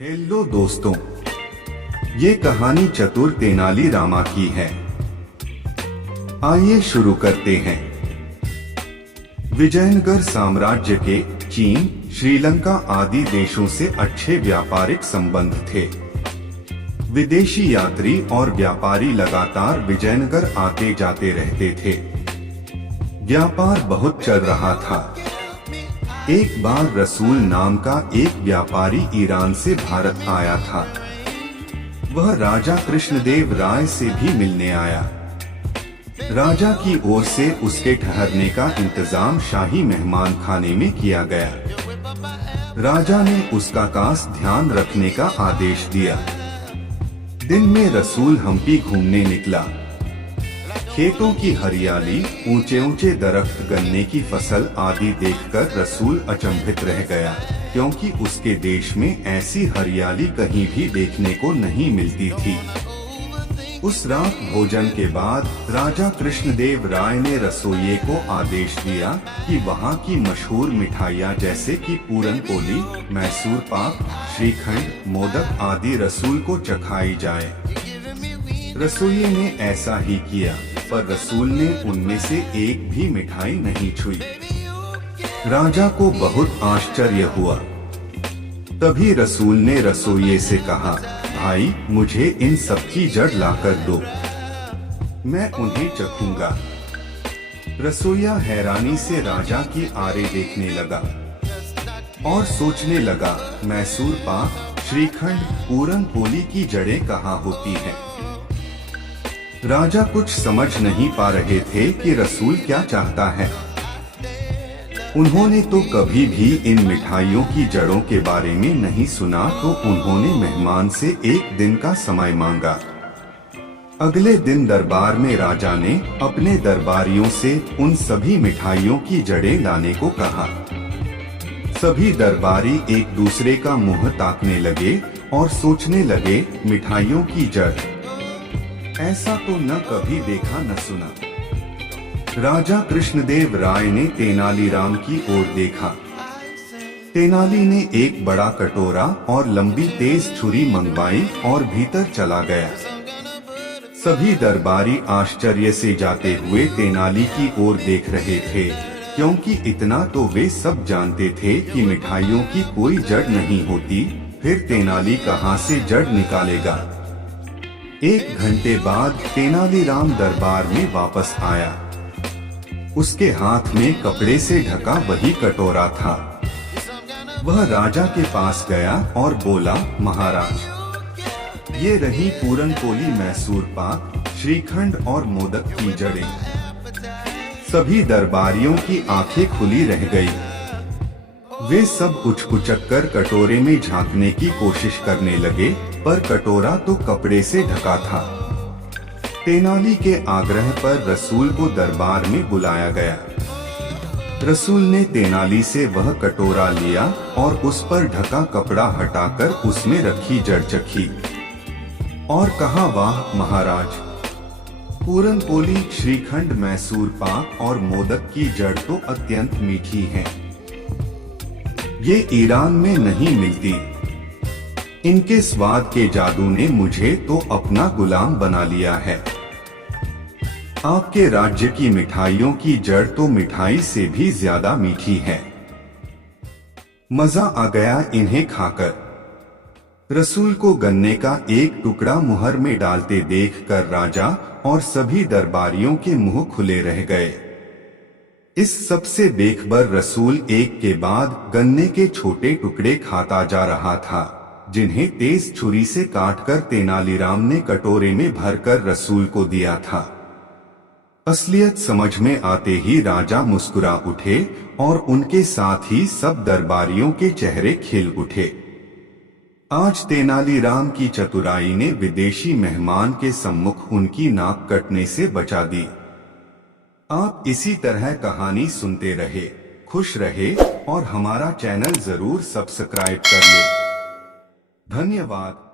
Hello दोस्तों, ये कहानी चतुर तेनालीरामा की है। आइए शुरू करते हैं। विजयनगर साम्राज्य के चीन, श्रीलंका आदि देशों से अच्छे व्यापारिक संबंध थे। विदेशी यात्री और व्यापारी लगातार विजयनगर आते जाते रहते थे। व्यापार बहुत चल रहा था। एक बार रसूल नाम का एक व्यापारी ईरान से भारत आया था। वह राजा कृष्णदेव राय से भी मिलने आया। राजा की ओर से उसके ठहरने का इंतजाम शाही मेहमान खाने में किया गया। राजा ने उसका खास ध्यान रखने का आदेश दिया। दिन में रसूल हम्पी घूमने निकला। खेतों की हरियाली, ऊंचे ऊंचे दरख्त, गन्ने की फसल आदि देखकर रसूल अचंभित रह गया, क्योंकि उसके देश में ऐसी हरियाली कहीं भी देखने को नहीं मिलती थी। उस रात भोजन के बाद राजा कृष्णदेव राय ने रसोइये को आदेश दिया कि वहाँ की मशहूर मिठाइयाँ जैसे कि पूरन पोली, मैसूर पाक, श्रीखंड, मोदक आदि रसूल को चखाई जाए। रसोइये ने ऐसा ही किया, पर रसूल ने उनमें से एक भी मिठाई नहीं छुई। राजा को बहुत आश्चर्य हुआ। तभी रसूल ने रसोइये से कहा, भाई, मुझे इन सब की जड़ लाकर दो, मैं उन्हें चखूंगा। रसोइया हैरानी से राजा की आरे देखने लगा और सोचने लगा, मैसूर पाक, श्रीखंड, पूरन पोली की जड़ें कहाँ होती हैं? राजा कुछ समझ नहीं पा रहे थे कि रसूल क्या चाहता है। उन्होंने तो कभी भी इन मिठाइयों की जड़ों के बारे में नहीं सुना, तो उन्होंने मेहमान से एक दिन का समय मांगा। अगले दिन दरबार में राजा ने अपने दरबारियों से उन सभी मिठाइयों की जड़ें लाने को कहा। सभी दरबारी एक दूसरे का मुंह ताकने लगे और सोचने लगे, मिठाइयों की जड़, ऐसा तो न कभी देखा न सुना। राजा कृष्णदेव राय ने तेनालीराम की ओर देखा। तेनाली ने एक बड़ा कटोरा और लंबी तेज छुरी मंगवाई और भीतर चला गया। सभी दरबारी आश्चर्य से जाते हुए तेनाली की ओर देख रहे थे, क्योंकि इतना तो वे सब जानते थे कि मिठाइयों की कोई जड़ नहीं होती, फिर तेनाली कहां से जड़ निकालेगा। एक घंटे बाद तेनालीराम दरबार में वापस आया। उसके हाथ में कपड़े से ढका वही कटोरा था। वह राजा के पास गया और बोला, महाराज, ये रही पूरन पोली, मैसूर पाक, श्रीखंड और मोदक की जड़ें। सभी दरबारियों की आंखें खुली रह गई। वे सब उछकुचक कर कटोरे में झांकने की कोशिश करने लगे, पर कटोरा तो कपड़े से ढका था। तेनाली के आग्रह पर रसूल को दरबार में बुलाया गया। रसूल ने तेनाली से वह कटोरा लिया और उस पर ढका कपड़ा हटाकर उसमें रखी जड़ चखी और कहा, वाह महाराज, पूरन पोली, श्रीखंड, मैसूर पाक और मोदक की जड़ तो अत्यंत मीठी है। ये ईरान में नहीं मिलती। इनके स्वाद के जादू ने मुझे तो अपना गुलाम बना लिया है। आपके राज्य की मिठाइयों की जड़ तो मिठाई से भी ज्यादा मीठी है। मजा आ गया इन्हें खाकर। रसूल को गन्ने का एक टुकड़ा मुहर में डालते देखकर राजा और सभी दरबारियों के मुंह खुले रह गए। इस सबसे बेखबर रसूल एक के बाद गन्ने के छोटे टुकड़े खाता जा रहा था, जिन्हें तेज छुरी से काटकर तेनालीराम ने कटोरे में भरकर रसूल को दिया था। असलियत समझ में आते ही राजा मुस्कुरा उठे और उनके साथ ही सब दरबारियों के चेहरे खिल उठे। आज तेनालीराम की चतुराई ने विदेशी मेहमान के सम्मुख उनकी नाक कटने से बचा दी। आप इसी तरह कहानी सुनते रहे, खुश रहे और हमारा चैनल जरूर सब्सक्राइब कर ले। धन्यवाद।